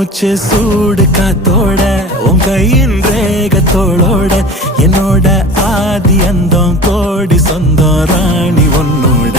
மூச்சு சூடு காத்தோட உன் கையின் ரேகத்தோளோட என்னோட ஆதி அந்தம் கோடி சொந்தம் ராணி உன்னோட